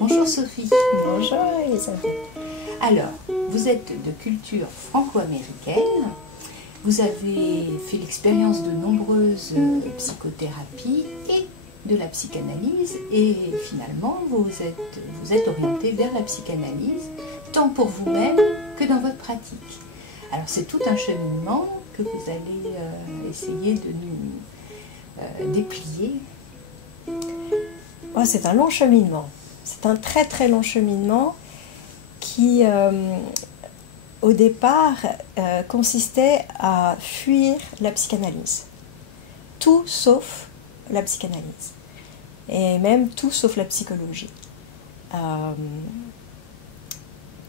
Bonjour Sophie. Bonjour Elisabeth. Alors, vous êtes de culture franco-américaine. Vous avez fait l'expérience de nombreuses psychothérapies et de la psychanalyse. Et finalement, vous êtes orientée vers la psychanalyse, tant pour vous-même que dans votre pratique. Alors, c'est tout un cheminement que vous allez essayer de nous déplier. Oh, c'est un long cheminement. C'est un très très long cheminement qui, au départ, consistait à fuir la psychanalyse. Tout sauf la psychanalyse. Et même tout sauf la psychologie.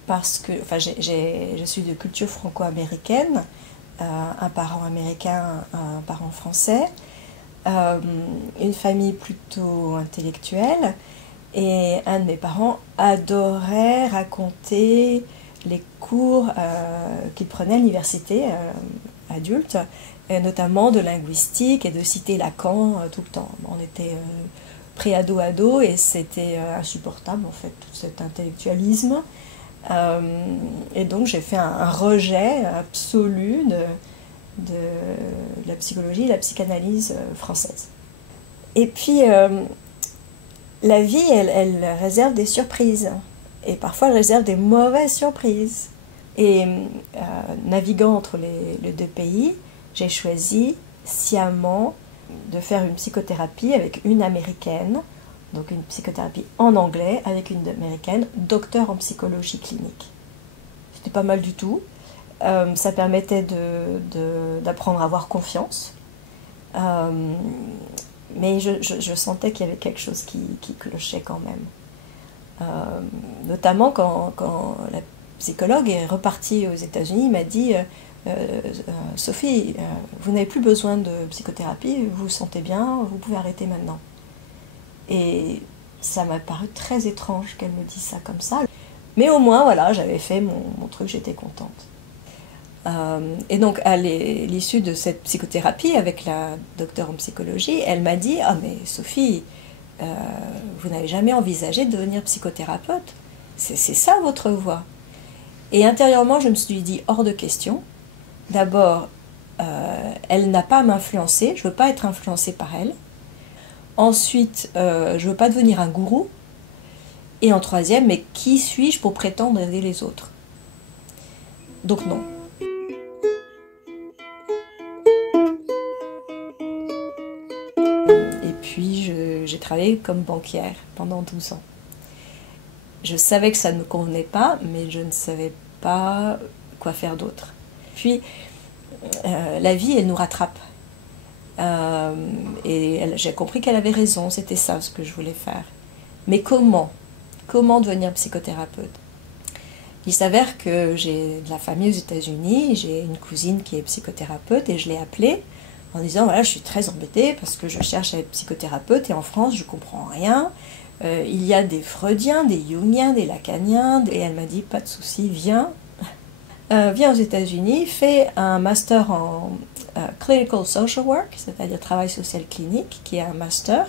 Parce que je suis de culture franco-américaine, un parent américain, un parent français, une famille plutôt intellectuelle, et un de mes parents adorait raconter les cours qu'il prenait à l'université adulte, notamment de linguistique et de citer Lacan tout le temps. On était pré-ado et c'était insupportable en fait, tout cet intellectualisme. Et donc j'ai fait un rejet absolu de la psychologie et la psychanalyse française. Et puis la vie, elle réserve des surprises. Et parfois, elle réserve des mauvaises surprises. Et naviguant entre les deux pays, j'ai choisi sciemment de faire une psychothérapie avec une américaine, donc une psychothérapie en anglais avec une américaine, docteur en psychologie clinique. C'était pas mal du tout. Ça permettait d'apprendre à avoir confiance. Mais je sentais qu'il y avait quelque chose qui clochait quand même. Notamment quand la psychologue est repartie aux États-Unis, il m'a dit Sophie, vous n'avez plus besoin de psychothérapie, vous vous sentez bien, vous pouvez arrêter maintenant. Et ça m'a paru très étrange qu'elle me dise ça comme ça. Mais au moins, voilà, j'avais fait mon truc, j'étais contente. Et donc, à l'issue de cette psychothérapie avec la docteure en psychologie, elle m'a dit « Ah mais Sophie, vous n'avez jamais envisagé de devenir psychothérapeute? C'est ça votre voie ?» Et intérieurement, je me suis dit « Hors de question. D'abord, elle n'a pas à m'influencer, je ne veux pas être influencée par elle. Ensuite, je ne veux pas devenir un gourou. Et en troisième, mais qui suis-je pour prétendre aider les autres? Donc non. » Puis j'ai travaillé comme banquière pendant 12 ans. Je savais que ça ne me convenait pas, mais je ne savais pas quoi faire d'autre. Puis la vie, elle nous rattrape. Et j'ai compris qu'elle avait raison, c'était ça ce que je voulais faire. Mais comment? Comment devenir psychothérapeute? Il s'avère que j'ai de la famille aux États-Unis, j'ai une cousine qui est psychothérapeute et je l'ai appelée en disant voilà, je suis très embêtée parce que je cherche à être psychothérapeute et en France je comprends rien. Il y a des freudiens, des jungiens, des lacaniens, et elle m'a dit pas de souci, viens aux États-Unis, fais un master en clinical social work, c'est-à-dire travail social clinique, qui est un master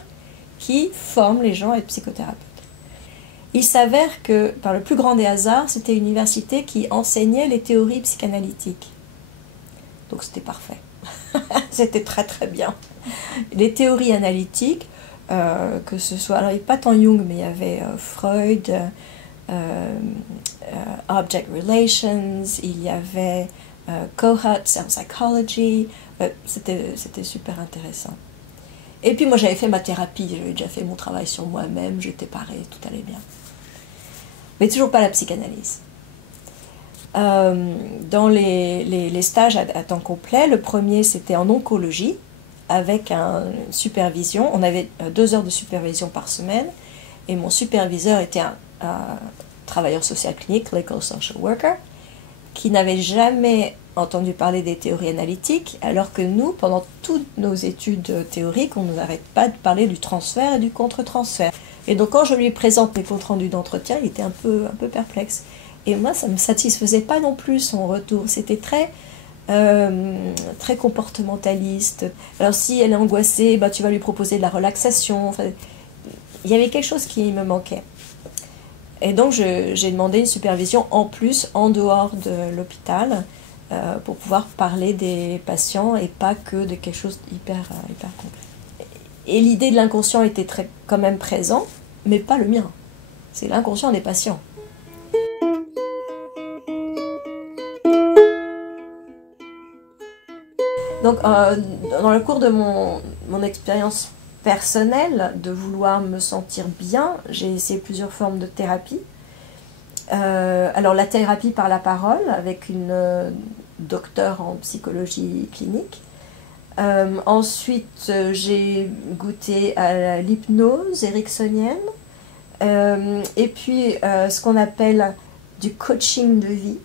qui forme les gens à être psychothérapeutes. Il s'avère que par le plus grand des hasards, c'était une université qui enseignait les théories psychanalytiques. Donc c'était parfait. C'était très très bien. Les théories analytiques, que ce soit, alors il n'y avait pas tant Jung, mais il y avait Freud, Object Relations, il y avait Kohut, Self Psychology, c'était super intéressant. Et puis moi j'avais fait ma thérapie, j'avais déjà fait mon travail sur moi-même, j'étais parée, tout allait bien. Mais toujours pas la psychanalyse. Dans les stages à temps complet, le premier c'était en oncologie, avec une supervision. On avait 2 heures de supervision par semaine, et mon superviseur était un travailleur social clinique, clinical social worker, qui n'avait jamais entendu parler des théories analytiques, alors que nous, pendant toutes nos études théoriques, on ne nous arrête pas de parler du transfert et du contre-transfert. Et donc quand je lui présente mes comptes rendus d'entretien, il était un peu perplexe. Et moi, ça ne me satisfaisait pas non plus son retour. C'était très comportementaliste. Alors si elle est angoissée, bah, tu vas lui proposer de la relaxation. Enfin, il y avait quelque chose qui me manquait. Et donc j'ai demandé une supervision en plus, en dehors de l'hôpital, pour pouvoir parler des patients et pas que de quelque chose d'hyper complet. Et l'idée de l'inconscient était quand même présent, mais pas le mien. C'est l'inconscient des patients. Donc, dans le cours de mon expérience personnelle, de vouloir me sentir bien, j'ai essayé plusieurs formes de thérapie. Alors, la thérapie par la parole, avec une docteure en psychologie clinique. Ensuite, j'ai goûté à l'hypnose ericksonienne. Et puis, ce qu'on appelle du coaching de vie.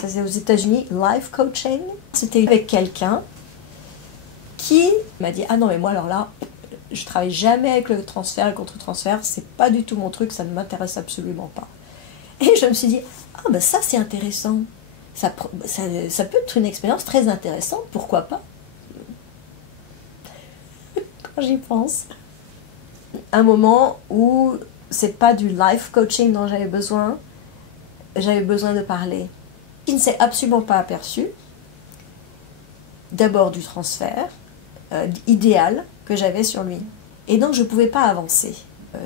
Ça, c'est aux États-Unis, life coaching. C'était avec quelqu'un qui m'a dit « Ah non, mais moi, alors là, je travaille jamais avec le transfert et le contre-transfert, c'est pas du tout mon truc, ça ne m'intéresse absolument pas. » Et je me suis dit « Ah ben ça, c'est intéressant. Ça peut être une expérience très intéressante, pourquoi pas ?» Quand j'y pense. Un moment où c'est pas du life coaching dont j'avais besoin de parler. Il ne s'est absolument pas aperçu, d'abord du transfert idéal que j'avais sur lui. Et donc je ne pouvais pas avancer.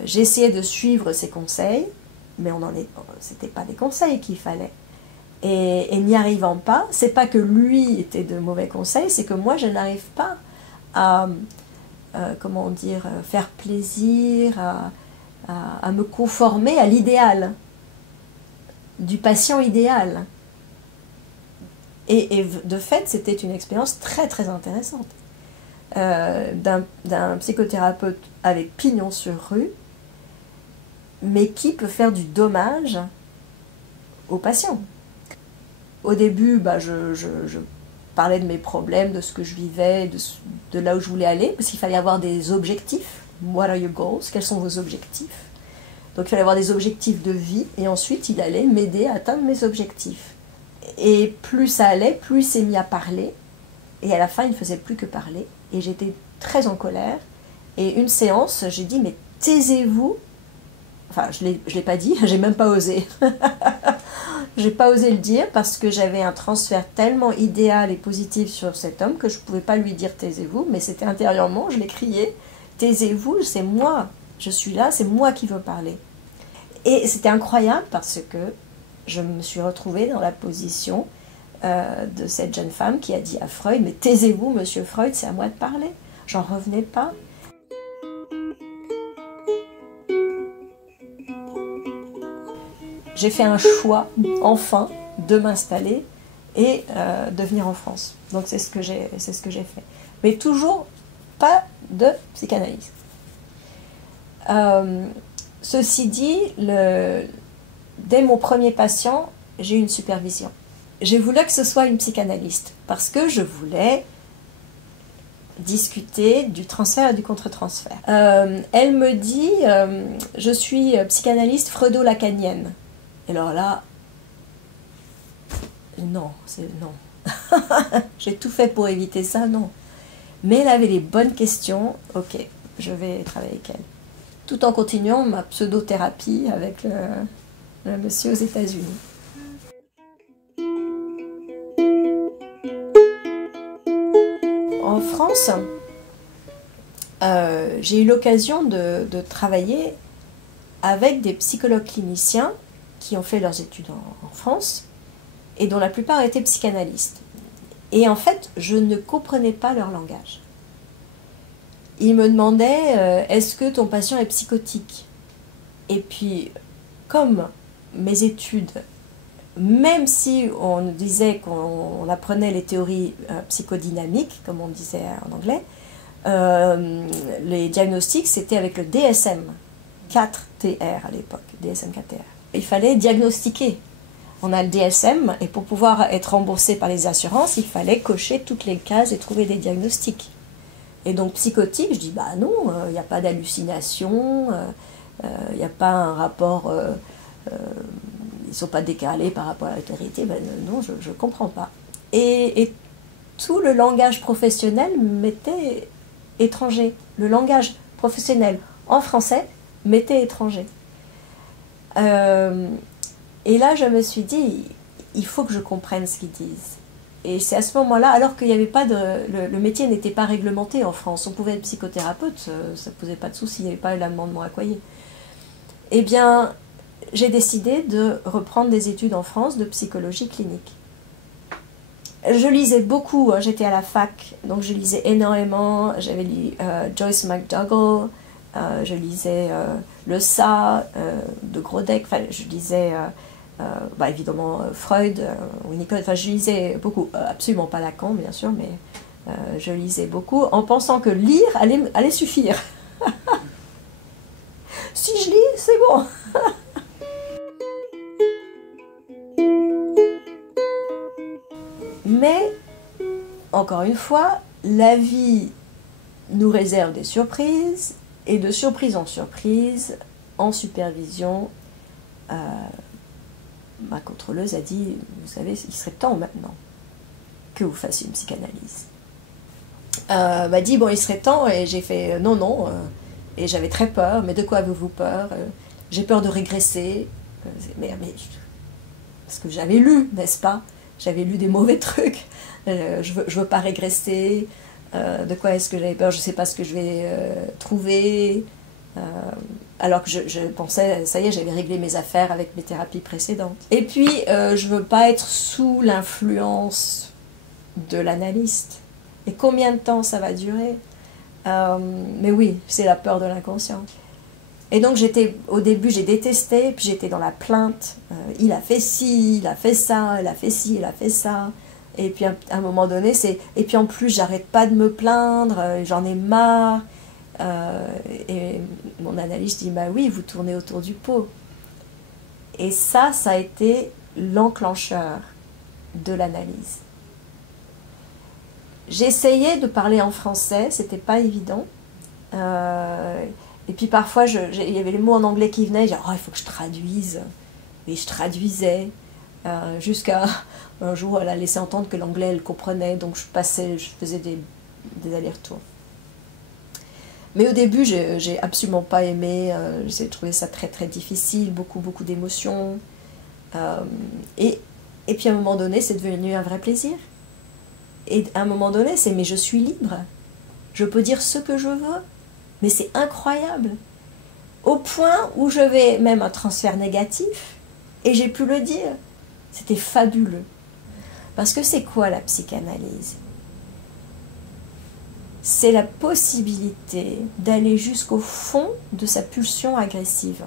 J'ai essayé de suivre ses conseils, mais c'était pas des conseils qu'il fallait. Et n'y arrivant pas, c'est pas que lui était de mauvais conseils, c'est que moi je n'arrive pas à faire plaisir, à me conformer à l'idéal du patient idéal. Et de fait, c'était une expérience très très intéressante d'un psychothérapeute avec pignon sur rue, mais qui peut faire du dommage aux patients. Au début, je parlais de mes problèmes, de ce que je vivais, de là où je voulais aller, parce qu'il fallait avoir des objectifs. What are your goals? Quels sont vos objectifs? Donc il fallait avoir des objectifs de vie, et ensuite il allait m'aider à atteindre mes objectifs. Et plus ça allait, plus il s'est mis à parler, et à la fin il ne faisait plus que parler, et j'étais très en colère. Et une séance, j'ai dit, mais taisez-vous. Enfin, je l'ai pas dit, j'ai même pas osé. J'ai pas osé le dire parce que j'avais un transfert tellement idéal et positif sur cet homme que je pouvais pas lui dire taisez-vous, mais c'était intérieurement, je l'ai crié, taisez-vous, c'est moi, je suis là, c'est moi qui veux parler. Et c'était incroyable parce que je me suis retrouvée dans la position de cette jeune femme qui a dit à Freud, mais taisez-vous, monsieur Freud, c'est à moi de parler. J'en revenais pas. J'ai fait un choix, enfin, de m'installer et de venir en France. Donc c'est ce que j'ai fait. Mais toujours pas de psychanalyse. Ceci dit, dès mon premier patient, j'ai eu une supervision. Je voulais que ce soit une psychanalyste parce que je voulais discuter du transfert et du contre-transfert. Elle me dit, je suis psychanalyste freudo-lacanienne. Et alors là, non, non. J'ai tout fait pour éviter ça, non. Mais elle avait les bonnes questions, ok, je vais travailler avec elle. Tout en continuant ma pseudo-thérapie avec le monsieur aux États-Unis. En France, j'ai eu l'occasion de travailler avec des psychologues cliniciens qui ont fait leurs études en France et dont la plupart étaient psychanalystes. Et en fait, je ne comprenais pas leur langage. Ils me demandaient est-ce que ton patient est psychotique? Et puis, comme mes études, même si on disait qu'on apprenait les théories psychodynamiques, comme on disait en anglais, les diagnostics, c'était avec le DSM 4TR à l'époque, DSM 4TR. Il fallait diagnostiquer. On a le DSM, et pour pouvoir être remboursé par les assurances, il fallait cocher toutes les cases et trouver des diagnostics. Et donc psychotique, je dis bah non, il n'y a pas d'hallucination, il n'y a pas un rapport, ils ne sont pas décalés par rapport à l'autorité, ben non, je ne comprends pas. Et tout le langage professionnel m'était étranger. Le langage professionnel en français m'était étranger. Et là, je me suis dit, il faut que je comprenne ce qu'ils disent. Et c'est à ce moment-là, alors qu'il n'y avait pas de... Le métier n'était pas réglementé en France. On pouvait être psychothérapeute, ça ne posait pas de souci, il n'y avait pas l'amendement Accoyer. Eh bien, j'ai décidé de reprendre des études en France de psychologie clinique. Je lisais beaucoup, hein, j'étais à la fac, donc je lisais énormément. J'avais lu Joyce McDougall, je lisais Le Ça de Grodeck, enfin, je lisais évidemment Freud, Winnicott, enfin je lisais beaucoup, absolument pas Lacan bien sûr, mais je lisais beaucoup en pensant que lire allait suffire. Si je lis, c'est bon. Mais, encore une fois, la vie nous réserve des surprises, et de surprise en surprise, en supervision, ma contrôleuse a dit, vous savez, il serait temps maintenant que vous fassiez une psychanalyse. M'a dit, bon, il serait temps, et j'ai fait non, et j'avais très peur, mais de quoi avez-vous peur? J'ai peur de régresser, mais parce que j'avais lu, n'est-ce pas? J'avais lu des mauvais trucs, je veux pas régresser, de quoi est-ce que j'avais peur? Je sais pas ce que je vais trouver, alors que je pensais, ça y est, j'avais réglé mes affaires avec mes thérapies précédentes. Et puis, je veux pas être sous l'influence de l'analyste. Et combien de temps ça va durer? Mais oui, c'est la peur de l'inconscient. Et donc au début j'ai détesté, puis j'étais dans la plainte, il a fait ci, il a fait ça, il a fait ci, il a fait ça, et puis à un moment donné et puis en plus j'arrête pas de me plaindre, j'en ai marre, et mon analyste dit bah oui, vous tournez autour du pot. Et ça a été l'enclencheur de l'analyse. J'essayais de parler en français, c'était pas évident. Et puis parfois, il y avait les mots en anglais qui venaient, genre, oh, il faut que je traduise. Et je traduisais, jusqu'à un jour, elle a laissé entendre que l'anglais, elle comprenait, donc je faisais des allers-retours. Mais au début, j'ai absolument pas aimé, j'ai trouvé ça très très difficile, beaucoup d'émotions. Et puis à un moment donné, c'est devenu un vrai plaisir. Et à un moment donné, mais je suis libre. Je peux dire ce que je veux. Mais c'est incroyable, au point où je vais même un transfert négatif, et j'ai pu le dire. C'était fabuleux. Parce que c'est quoi la psychanalyse? C'est la possibilité d'aller jusqu'au fond de sa pulsion agressive.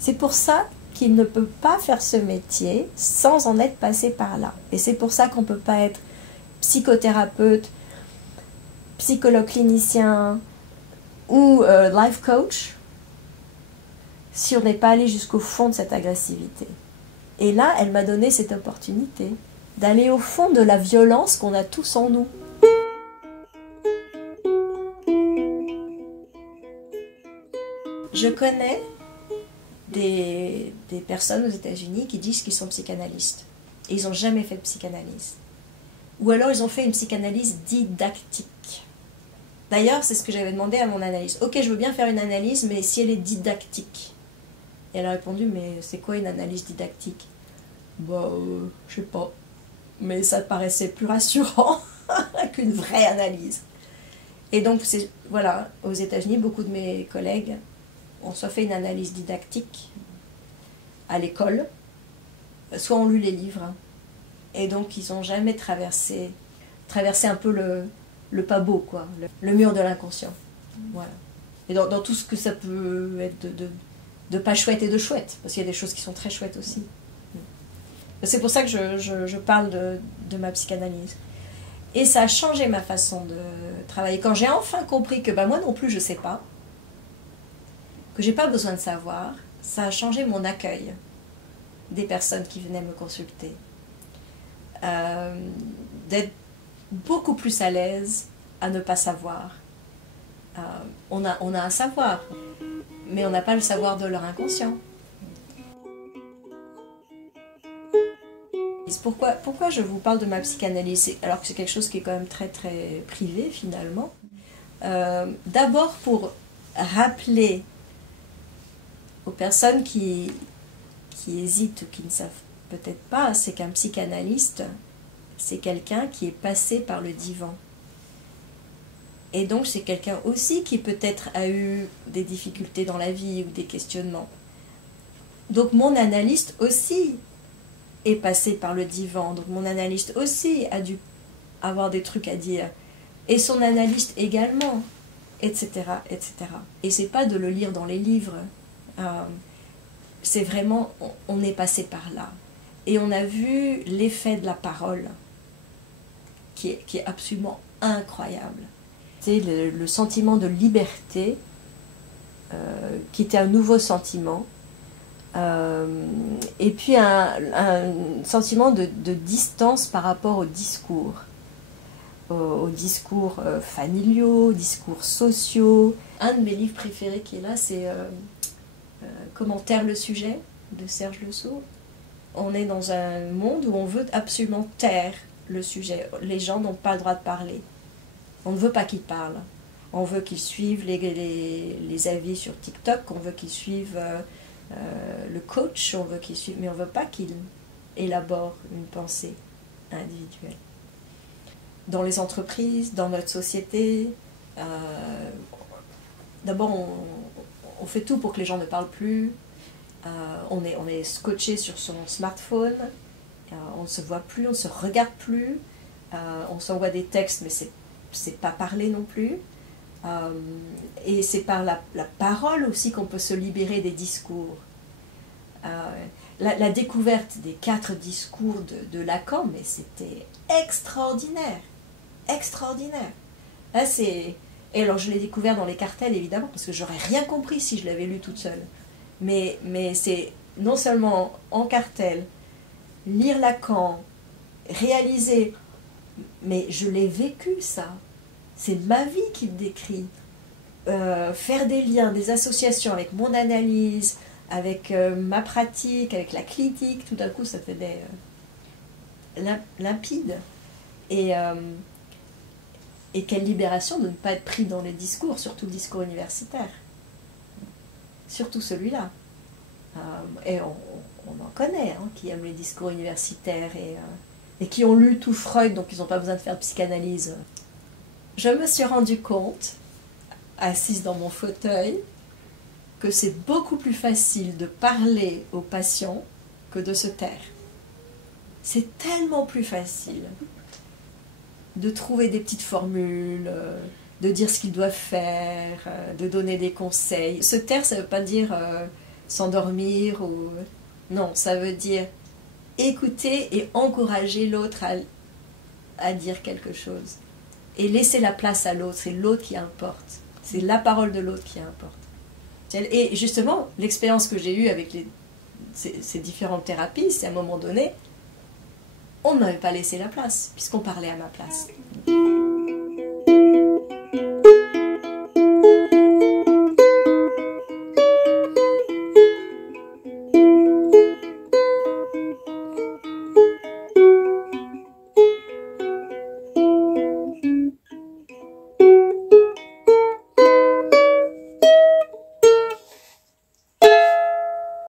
C'est pour ça qu'il ne peut pas faire ce métier sans en être passé par là. Et c'est pour ça qu'on ne peut pas être psychothérapeute, psychologue clinicien, ou life coach, si on n'est pas allé jusqu'au fond de cette agressivité. Et là, elle m'a donné cette opportunité d'aller au fond de la violence qu'on a tous en nous. Je connais des personnes aux États-Unis qui disent qu'ils sont psychanalystes. Et ils n'ont jamais fait de psychanalyse. Ou alors ils ont fait une psychanalyse didactique. D'ailleurs, c'est ce que j'avais demandé à mon analyste. Ok, je veux bien faire une analyse, mais si elle est didactique. Et elle a répondu, mais c'est quoi une analyse didactique? Bah, je sais pas. Mais ça paraissait plus rassurant qu'une vraie analyse. Et donc, voilà, aux États-Unis, beaucoup de mes collègues ont soit fait une analyse didactique à l'école, soit ont lu les livres. Et donc, ils n'ont jamais traversé un peu le pas beau, quoi, le mur de l'inconscient. Voilà. Et dans tout ce que ça peut être de pas chouette et de chouette, parce qu'il y a des choses qui sont très chouettes aussi. C'est pour ça que je parle de ma psychanalyse. Et ça a changé ma façon de travailler. Quand j'ai enfin compris que moi non plus je sais pas, que j'ai pas besoin de savoir, ça a changé mon accueil des personnes qui venaient me consulter. D'être beaucoup plus à l'aise à ne pas savoir. On a un savoir, mais on n'a pas le savoir de leur inconscient. Pourquoi je vous parle de ma psychanalyse, alors que c'est quelque chose qui est quand même très très privé finalement? D'abord pour rappeler aux personnes qui hésitent ou qui ne savent peut-être pas, c'est qu'un psychanalyste, c'est quelqu'un qui est passé par le divan. Et donc c'est quelqu'un aussi qui peut-être a eu des difficultés dans la vie ou des questionnements. Donc mon analyste aussi est passé par le divan. Donc mon analyste aussi a dû avoir des trucs à dire. Et son analyste également, etc. etc. Et c'est pas de le lire dans les livres. C'est vraiment, on est passé par là. Et on a vu l'effet de la parole qui est absolument incroyable. C'est le sentiment de liberté qui était un nouveau sentiment. Et puis un sentiment de distance par rapport au discours. Aux discours familiaux, aux discours sociaux. Un de mes livres préférés qui est là, c'est Comment taire le sujet de Serge Le Saux. On est dans un monde où on veut absolument taire le sujet. Les gens n'ont pas le droit de parler. On ne veut pas qu'ils parlent. On veut qu'ils suivent les avis sur TikTok, on veut qu'ils suivent le coach, on veut qu'ils suivent, mais on ne veut pas qu'ils élaborent une pensée individuelle. Dans les entreprises, dans notre société, d'abord on fait tout pour que les gens ne parlent plus. On est scotché sur son smartphone, on ne se voit plus, on ne se regarde plus, on s'envoie des textes, mais c'est pas parler non plus. Et c'est par la parole aussi qu'on peut se libérer des discours. La découverte des 4 discours de Lacan, mais c'était extraordinaire. Extraordinaire. Là, et alors je l'ai découvert dans les cartels évidemment, parce que j'aurais rien compris si je l'avais lu toute seule. Mais c'est non seulement en cartel, lire Lacan, réaliser, mais je l'ai vécu ça. C'est ma vie qui me décrit. Faire des liens, des associations avec mon analyse, avec ma pratique, avec la clinique, tout d'un coup ça devenait limpide. Et quelle libération de ne pas être pris dans les discours, surtout le discours universitaire. Surtout celui-là. Et on en connaît, hein, qui aiment les discours universitaires et qui ont lu tout Freud, donc ils n'ont pas besoin de faire de psychanalyse. Je me suis rendu compte, assise dans mon fauteuil, que c'est beaucoup plus facile de parler aux patients que de se taire. C'est tellement plus facile de trouver des petites formules, de dire ce qu'ils doivent faire, de donner des conseils. Se taire, ça ne veut pas dire s'endormir ou... Non, ça veut dire écouter et encourager l'autre à dire quelque chose. Et laisser la place à l'autre, c'est l'autre qui importe. C'est la parole de l'autre qui importe. Et justement, l'expérience que j'ai eue avec ces différentes thérapies, c'est à un moment donné, on ne m'avait pas laissé la place, puisqu'on parlait à ma place.